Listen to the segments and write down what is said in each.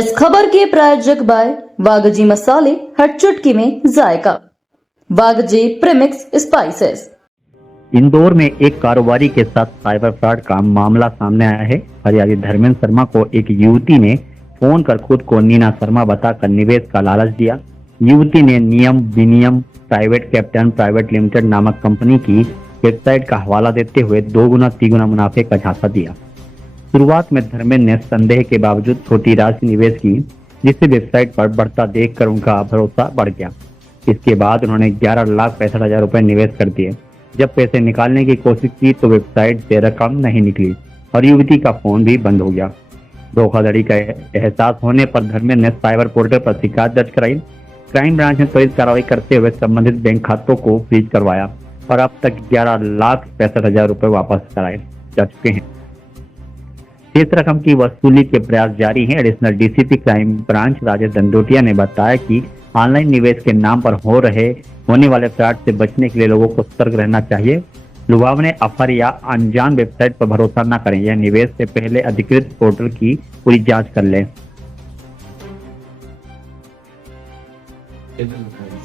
इस खबर के प्रायोजक बाय वागजी मसाले, हर चुटकी में जायका। वागजी प्रीमिक्स स्पाइसेस। इंदौर में एक कारोबारी के साथ साइबर फ्रॉड का मामला सामने आया है। फरियादी धर्मेंद्र शर्मा को एक युवती ने फोन कर खुद को नीना शर्मा बताकर निवेश का लालच दिया। युवती ने नियम विनियम प्राइवेट कैपिटल प्राइवेट लिमिटेड नामक कंपनी की वेबसाइट का हवाला देते हुए 2 गुना 3 गुना मुनाफे का झांसा दिया। शुरुआत में धर्मेंद्र ने संदेह के बावजूद छोटी राशि निवेश की, जिससे वेबसाइट पर बढ़ता देखकर उनका भरोसा बढ़ गया। इसके बाद उन्होंने 11,65,000 रुपए निवेश कर दिए। जब पैसे निकालने की कोशिश की तो वेबसाइट से रकम नहीं निकली और युवती का फोन भी बंद हो गया। धोखाधड़ी का एहसास होने पर धर्मेंद्र ने साइबर पोर्टल पर शिकायत दर्ज कराई। क्राइम ब्रांच ने त्वरित कार्रवाई करते हुए संबंधित बैंक खातों को फ्रीज करवाया और अब तक 11,65,000 रुपए वापस कराए जा चुके हैं। शेष रकम की वसूली के प्रयास जारी हैं। Additional DCP crime branch Rajesh Dandotiya ने बताया कि ऑनलाइन निवेश के नाम पर होने वाले फ्रॉड से बचने के लिए लोगों को सतर्क रहना चाहिए। लुभावने ऑफर या अनजान वेबसाइट पर भरोसा न करें। यह निवेश से पहले अधिकृत पोर्टल की पूरी जांच कर लें।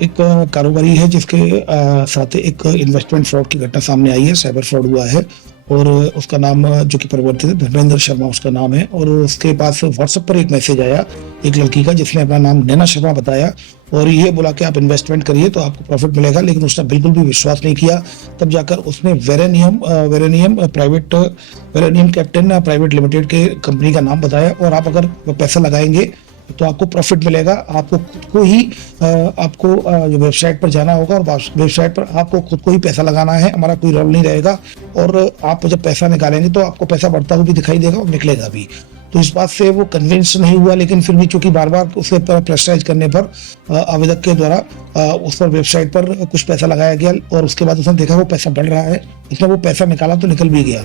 एक कारोबारी है जिसके साथ एक इन्वेस्टमेंट फ्रॉड की घटना सामने आई है, साइबर फ्रॉड हुआ है और उसका नाम जो कि परिवर्तित है, धर्मेंद्र शर्मा उसका नाम है। और उसके पास व्हाट्सएप पर एक मैसेज आया एक लड़की का जिसने अपना नाम नैना शर्मा बताया और ये बोला कि आप इन्वेस्टमेंट करिए तो आपको प्रॉफिट मिलेगा, लेकिन उसने बिल्कुल भी विश्वास नहीं किया। तब जाकर उसने वेरेनियम कैपिटल प्राइवेट लिमिटेड के कंपनी का नाम बताया और आप अगर पैसा लगाएंगे तो आपको प्रॉफिट मिलेगा। आपको खुद को ही जो वेबसाइट पर जाना होगा और वेबसाइट पर आपको खुद को ही पैसा लगाना है, हमारा कोई रोल नहीं रहेगा। और आप जब पैसा निकालेंगे तो आपको पैसा बढ़ता हुआ भी दिखाई देगा और निकलेगा भी। तो इस बात से वो कन्विंस नहीं हुआ, लेकिन फिर भी चूंकि बार बार उसे प्रेशराइज करने पर आवेदक के द्वारा उस पर वेबसाइट पर कुछ पैसा लगाया गया और उसके बाद उसने देखा वो पैसा बढ़ रहा है। उसने वो पैसा निकाला तो निकल भी गया।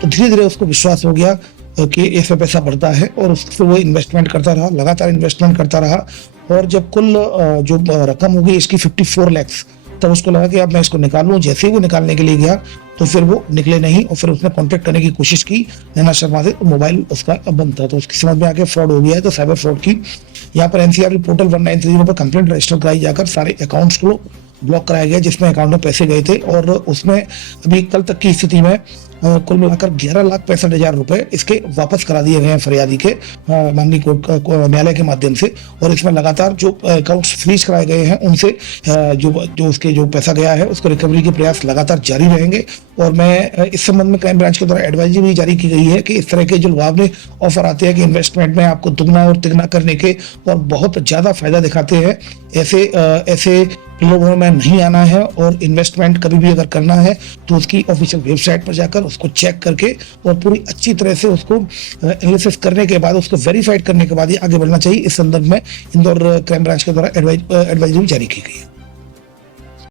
तो धीरे धीरे उसको विश्वास हो गया कि इसमें पैसा बढ़ता है और उससे वो इन्वेस्टमेंट करता रहा, लगातार इन्वेस्टमेंट करता रहा। और जब कुल जो रकम होगी इसकी 54 लाख, तब उसको लगा कि अब मैं इसको निकालूं। जैसे ही वो निकालने के लिए गया तो फिर वो निकले नहीं और फिर उसने कांटेक्ट करने की कोशिश की नैना शर्मा से, तो मोबाइल उसका बंद था। तो उसकी समझ में आके फ्रॉड हो गया है। तो साइबर फ्रॉड की यहाँ पर एनसीआर पोर्टल 1930 पर कंप्लेंट रजिस्टर कराई जाकर सारे अकाउंट्स को ब्लॉक कराया गया जिसमें अकाउंट में पैसे गए थे। और उसमें अभी कल तक की स्थिति में कुल मिलाकर 11,65,000 रुपए इसके वापस करा दिए गए हैं फरियादी के माननीय कोर्ट न्यायालय के माध्यम से। और इसमें लगातार जो अकाउंट्स फ्रीज कराए गए हैं उनसे जो उसके जो पैसा गया है उसको रिकवरी के प्रयास लगातार जारी रहेंगे। और मैं इस संबंध में क्राइम ब्रांच के द्वारा एडवाइजरी भी जारी की गई है कि इस तरह के जो लुभावने ऑफर आते हैं कि इन्वेस्टमेंट में आपको दुगना और तिगना करने के और बहुत ज्यादा फायदा दिखाते हैं, ऐसे लोगों में नहीं आना है। और इन्वेस्टमेंट कभी भी अगर करना है तो उसकी ऑफिशियल वेबसाइट पर जाकर उसको चेक करके और पूरी अच्छी तरह से उसको एनालिसिस करने के बाद उसको वेरीफाइड करने के बाद ही आगे बढ़ना चाहिए। इस संदर्भ में इंदौर क्राइम ब्रांच के द्वारा एडवाइजरी जारी की गई है।